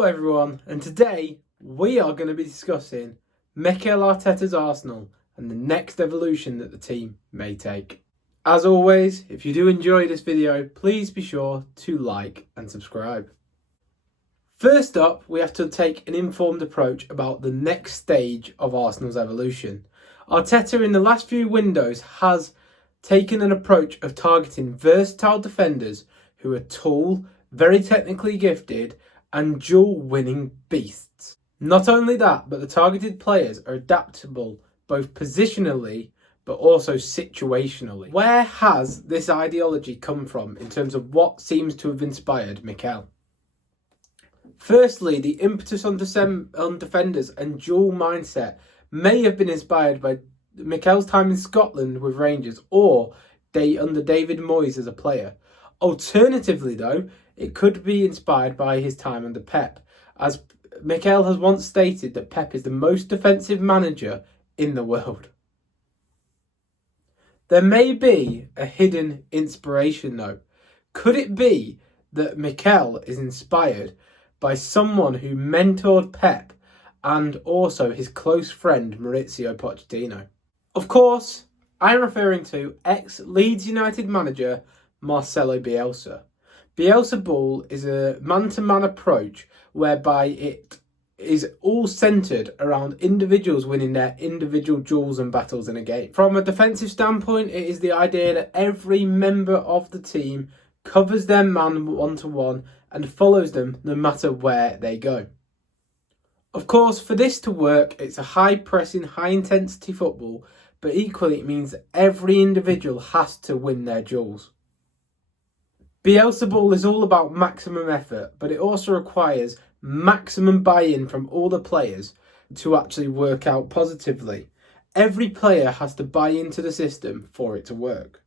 Hello everyone, and today we are going to be discussing Mikel Arteta's Arsenal and the next evolution that the team may take. As always, if you do enjoy this video, please be sure to like and subscribe. First up, we have to take an informed approach about the next stage of Arsenal's evolution. Arteta in the last few windows has taken an approach of targeting versatile defenders who are tall, very technically gifted and dual-winning beasts. Not only that, but the targeted players are adaptable both positionally but also situationally. Where has this ideology come from in terms of what seems to have inspired Mikel? Firstly, the impetus on defenders and dual mindset may have been inspired by Mikel's time in Scotland with Rangers or under David Moyes as a player. Alternatively though, it could be inspired by his time under Pep, as Mikel has once stated that Pep is the most defensive manager in the world. There may be a hidden inspiration though. Could it be that Mikel is inspired by someone who mentored Pep and also his close friend Mauricio Pochettino? Of course, I'm referring to ex-Leeds United manager Marcelo Bielsa. Bielsa ball is a man-to-man approach whereby it is all centred around individuals winning their individual duels and battles in a game. From a defensive standpoint, it is the idea that every member of the team covers their man one-to-one and follows them no matter where they go. Of course, for this to work, it's a high-pressing, high-intensity football, but equally it means that every individual has to win their duels. Bielsa ball is all about maximum effort, but it also requires maximum buy-in from all the players to actually work out positively. Every player has to buy into the system for it to work.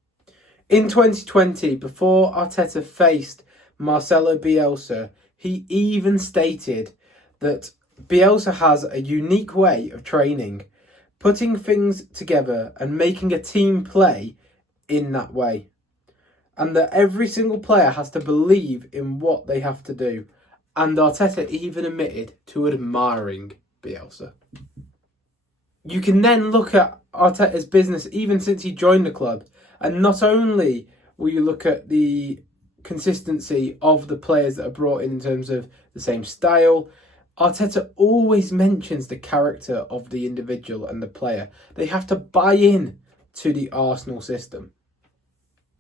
In 2020, before Arteta faced Marcelo Bielsa, he even stated that Bielsa has a unique way of training, putting things together and making a team play in that way. And that every single player has to believe in what they have to do. And Arteta even admitted to admiring Bielsa. You can then look at Arteta's business even since he joined the club. And not only will you look at the consistency of the players that are brought in terms of the same style, Arteta always mentions the character of the individual and the player. They have to buy in to the Arsenal system.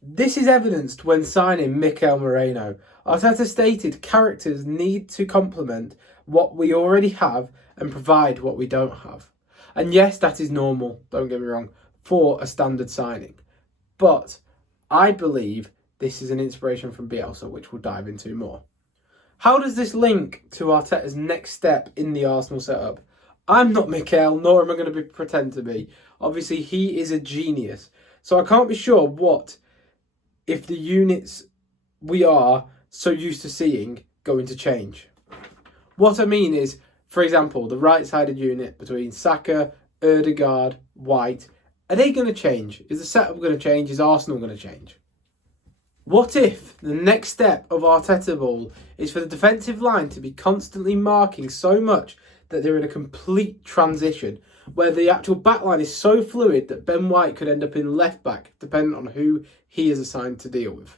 This is evidenced when signing Mikel Moreno. Arteta stated characters need to complement what we already have and provide what we don't have. And yes, that is normal, don't get me wrong, for a standard signing. But I believe this is an inspiration from Bielsa, which we'll dive into more. How does this link to Arteta's next step in the Arsenal setup? I'm not Mikel, nor am I going to pretend to be. Obviously, he is a genius. So I can't be sure if the units we are so used to seeing going to change. What I mean is, for example, the right-sided unit between Saka, Ødegaard, White, are they going to change? Is the setup going to change? Is Arsenal going to change? What if the next step of Arteta ball is for the defensive line to be constantly marking so much that they're in a complete transition, where the actual backline is so fluid that Ben White could end up in left back, depending on who he is assigned to deal with?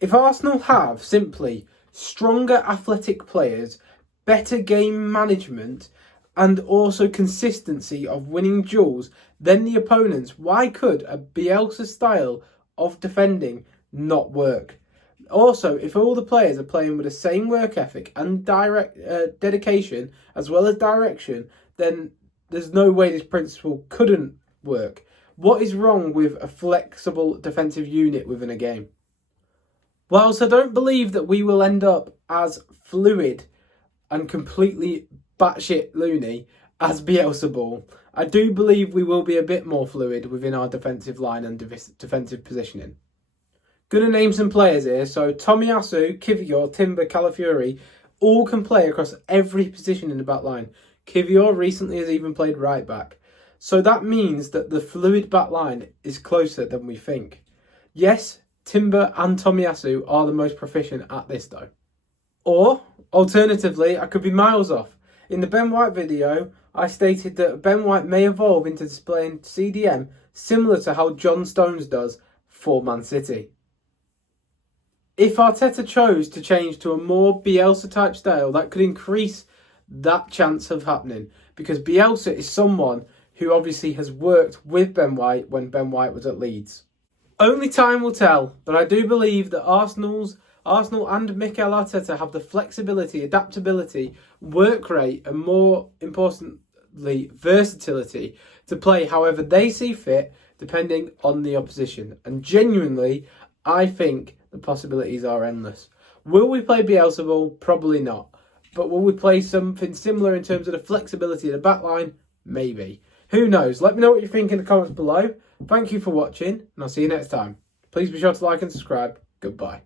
If Arsenal have simply stronger athletic players, better game management, and also consistency of winning duels than the opponents, why could a Bielsa style of defending not work? Also, if all the players are playing with the same work ethic and dedication as well as direction, then there's no way this principle couldn't work. What is wrong with a flexible defensive unit within a game? Whilst I don't believe that we will end up as fluid and completely batshit loony as Bielsa ball, I do believe we will be a bit more fluid within our defensive line and defensive positioning. Gonna name some players here. So Tomiyasu, Kivior, Timber, Calafiori all can play across every position in the back line. Kivior recently has even played right back. So that means that the fluid back line is closer than we think. Yes, Timber and Tomiyasu are the most proficient at this though. Or, alternatively, I could be miles off. In the Ben White video, I stated that Ben White may evolve into displaying CDM similar to how John Stones does for Man City. If Arteta chose to change to a more Bielsa type style, that could increase that chance of happening, because Bielsa is someone who obviously has worked with Ben White when Ben White was at Leeds. Only time will tell, but I do believe that Arsenal and Mikel Arteta have the flexibility, adaptability, work rate, and more importantly, versatility to play however they see fit, depending on the opposition. And genuinely, I think the possibilities are endless. Will we play Bielsa ball? Probably not. But will we play something similar in terms of the flexibility of the backline? Maybe. Who knows? Let me know what you think in the comments below. Thank you for watching, and I'll see you next time. Please be sure to like and subscribe. Goodbye.